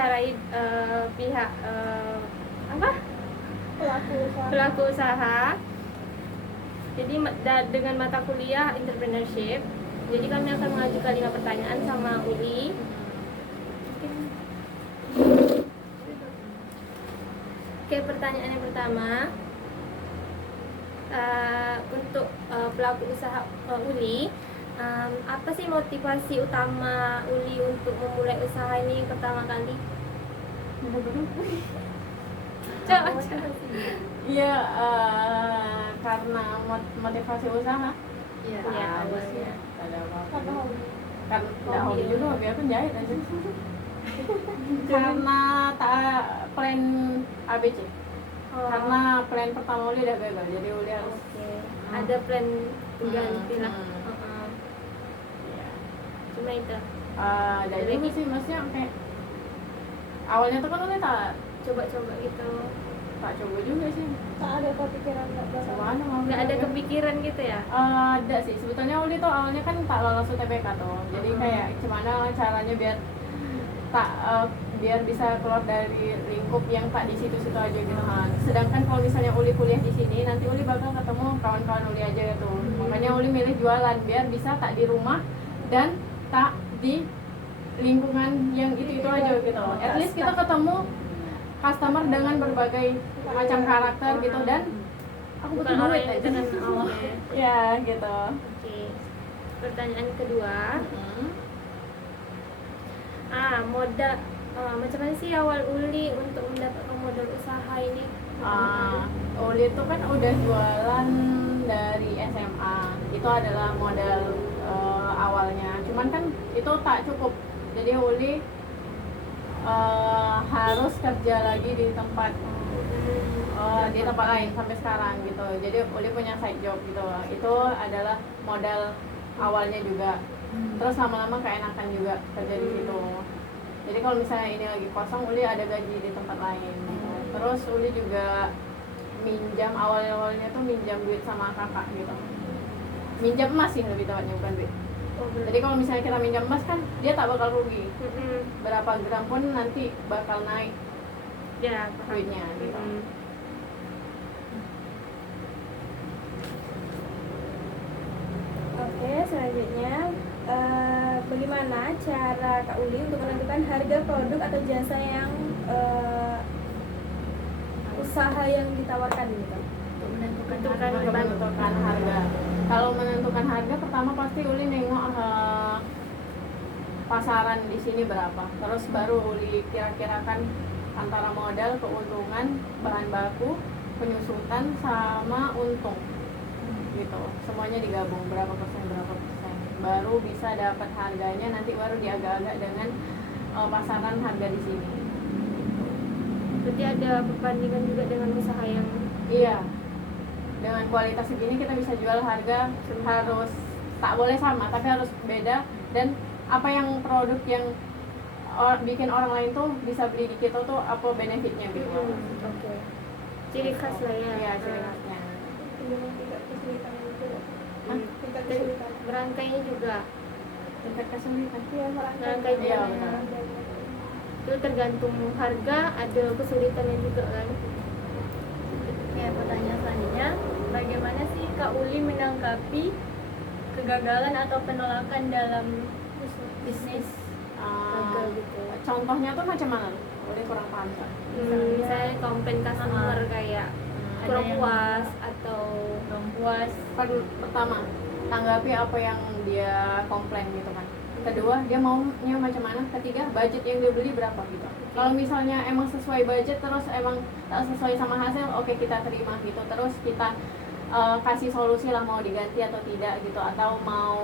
mewawancarai pihak pelaku usaha. Jadi dengan mata kuliah entrepreneurship, jadi kami akan mengajukan 5 pertanyaan sama Uli. Oke, pertanyaan yang pertama, untuk pelaku usaha Uli, apa sih motivasi utama Uli untuk memulai usaha ini pertama kali? Iya, karena motivasi usaha. Iya, awalnya. Ada apa-apa. Karena hobi juga, hobi aku jahit aja. Karena tak plan ABC. Karena plan pertama Uli udah gagal, jadi Uli harus ada plan ganti lah. Iya. Cuma itu. Dari itu sih maksudnya kayak awalnya tuh kan Uli tak Coba-coba gitu. Tak coba juga sih. Tak ada kepikiran Nggak ada kepikiran gitu ya? Ada sih, sebetulnya Uli tuh awalnya kan tak lolos UTBK tuh. Jadi kayak gimana caranya biar biar bisa keluar dari lingkup yang tak di situ-situ aja gitu kan. Sedangkan kalau misalnya Uli kuliah di sini, nanti Uli bakal ketemu kawan-kawan Uli aja gitu. Makanya Uli milih jualan biar bisa tak di rumah dan tak di lingkungan yang itu aja gitu. At least kita ketemu customer dengan berbagai macam karakter gitu, dan aku butuh duit aja kan. Ya gitu. Oke. Pertanyaan kedua. Modal. Macam mana sih awal Uli untuk mendapatkan modal usaha ini? Uli itu kan udah jualan dari SMA. Itu adalah modal awalnya. Cuman kan itu tak cukup. Jadi Uli harus kerja lagi di tempat lain sampai sekarang gitu. Jadi Uli punya side job gitu. Itu adalah modal awalnya juga. Terus lama-lama keenakan juga kerja di situ. Jadi kalau misalnya ini lagi kosong, Uli ada gaji di tempat lain. Terus Uli juga minjam, awalnya tuh minjam duit sama kakak gitu. Minjam emas sih lebih tepatnya, bukan duit. Jadi kalau misalnya kita minjam emas kan dia tak bakal rugi. Berapa gram pun nanti bakal naik duitnya gitu. Oke, selanjutnya bagaimana cara Kak Uli untuk menentukan harga produk atau jasa yang usaha yang ditawarkan gitu? Untuk menentukan harga. Kalau menentukan harga, pertama pasti Uli nengok pasaran di sini berapa. Terus baru Uli kira-kirakan antara modal, keuntungan, bahan baku, penyusutan sama untung. Gitu. Semuanya digabung berapa persen. Baru bisa dapat harganya, nanti baru diagak-agak dengan pasaran harga di sini. Berarti ada perbandingan juga dengan usaha yang dengan kualitas segini kita bisa jual harga harus tak boleh sama, tapi harus beda, dan apa yang produk yang bikin orang lain tuh bisa beli di kita tuh apa benefitnya gitu. Oke. Ciri khas lah ya. Iya, ciri khasnya. Tingkat kesulitan. Berangkainya juga. Tingkat kesulitan. Iya, Berangkai Iya, juga. benar. Itu tergantung harga, ada kesulitannya juga kan. Oke, pertanyaan selanjutnya, bagaimana sih Kak Uli menanggapi kegagalan atau penolakan dalam bisnis? Gagal gitu. Contohnya tuh macam mana? Udah kurang paham kan? Misalnya komplain customer kayak kurang puas atau Pertama, tanggapi apa yang dia komplain gitu kan. Kedua, dia maunya macam mana. Ketiga, budget yang dia beli berapa gitu. Kalau misalnya emang sesuai budget terus emang tak sesuai sama hasil, oke, kita terima gitu. Terus kita kasih solusi lah, mau diganti atau tidak gitu, atau mau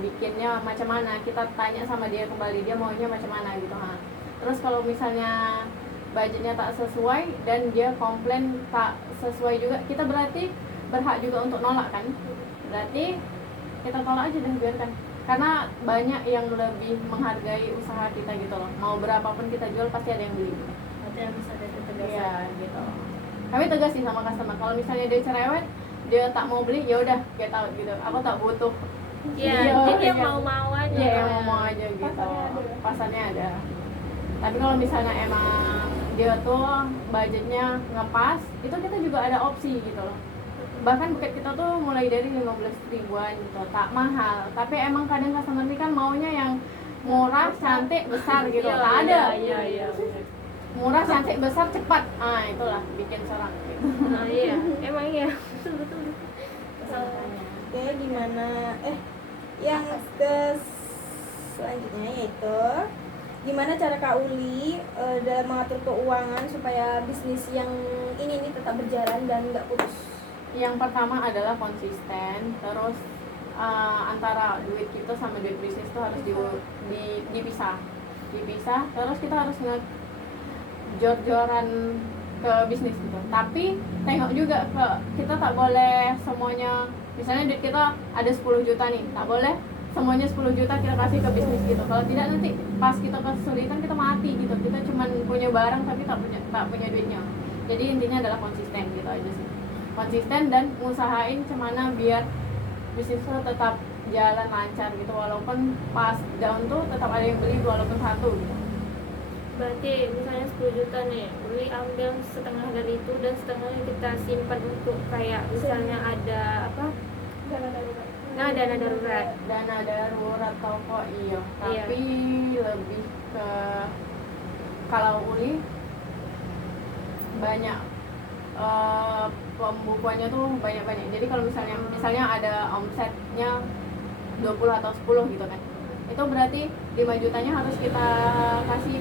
bikinnya macam mana, kita tanya sama dia kembali, dia maunya macam mana gitu. Terus kalau misalnya budgetnya tak sesuai dan dia komplain tak sesuai juga, kita berarti berhak juga untuk nolak kan. Berarti kita tolak aja dan biarkan, karena banyak yang lebih menghargai usaha kita gitu loh. Mau berapapun kita jual pasti ada yang beli. berarti harus ada ketegasan. Iya gitu. Kami tegas sih sama customer. Kalau misalnya dia cerewet, dia tak mau beli, ya udah get out gitu. Aku tak butuh. Iya, jadi yang mau-mau aja. Iya, yang mau aja gitu. Pasarnya ada. Tapi kalau misalnya emang dia tuh budgetnya ngepas, itu kita juga ada opsi gitu loh. Bahkan buket kita tuh mulai dari 15 ribuan gitu, tak mahal. Tapi emang kadang customer ini kan maunya yang murah, cantik, besar gitu. Tak ada. Iya. Murah, cantik, besar, cepat. Ah, itulah bikin seorang gitu. Nah, iya, emang iya. Betul. Oke, gimana? Yang selanjutnya yaitu gimana cara Kak Uli dalam mengatur keuangan supaya bisnis yang ini nih tetap berjalan dan nggak putus? Yang pertama adalah konsisten, terus antara duit kita sama duit bisnis itu harus dipisah. Terus kita harus jor-joran ke bisnis gitu. Tapi tengok juga kita tak boleh semuanya, misalnya duit kita ada 10 juta nih, tak boleh semuanya 10 juta kita kasih ke bisnis gitu. Kalau tidak nanti pas kita kesulitan kita mati gitu. Kita cuma punya barang tapi tak punya duitnya. Jadi intinya adalah konsisten gitu aja sih. Konsisten dan usahain cemana biar bisnis itu tetap jalan lancar gitu, walaupun pas down tuh tetap ada yang beli walaupun satu gitu. Berarti misalnya 10 juta nih, Uli ambil setengah dari itu dan setengahnya kita simpan untuk kayak misalnya ada apa? Dana darurat. Nah, dana darurat. Dana darurat toko iya. Tapi lebih ke kalau Uli banyak pembukuannya tuh banyak-banyak. Jadi kalau misalnya ada omsetnya 20 atau 10 gitu kan. Itu berarti 5 jutanya harus kita kasih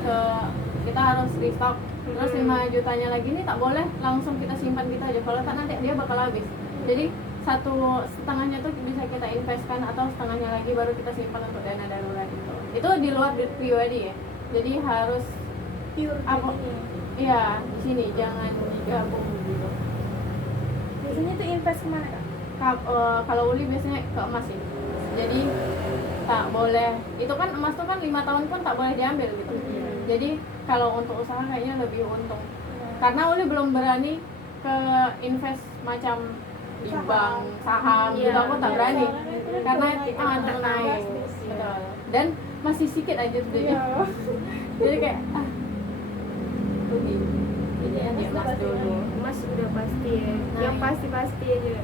kita harus restock. Terus 5 jutanya lagi nih tak boleh langsung kita simpan kita aja. Kalau tak nanti dia bakal habis. Jadi setengahnya tuh bisa kita investkan atau setengahnya lagi baru kita simpan untuk dana darurat itu. Itu di luar duit pribadi ya. Jadi harus Pure apa? ini. Iya, di sini jangan digabung gitu. Biasanya tuh invest kemana Kak? Kalau Uli biasanya ke emas sih. Jadi tak boleh, itu kan emas tuh kan 5 tahun pun tak boleh diambil gitu. Jadi kalau untuk usaha kayaknya lebih untung. Karena Uli belum berani ke invest macam di bank, saham Iya, gitu, aku tak berani. Karena tunai. naik. Betul. Dan masih sedikit aja duitnya. Iya. Jadi kayak rugi. Jadi Iya, emas dulu. Emas udah pasti ya. Nah, Yang iya. pasti aja.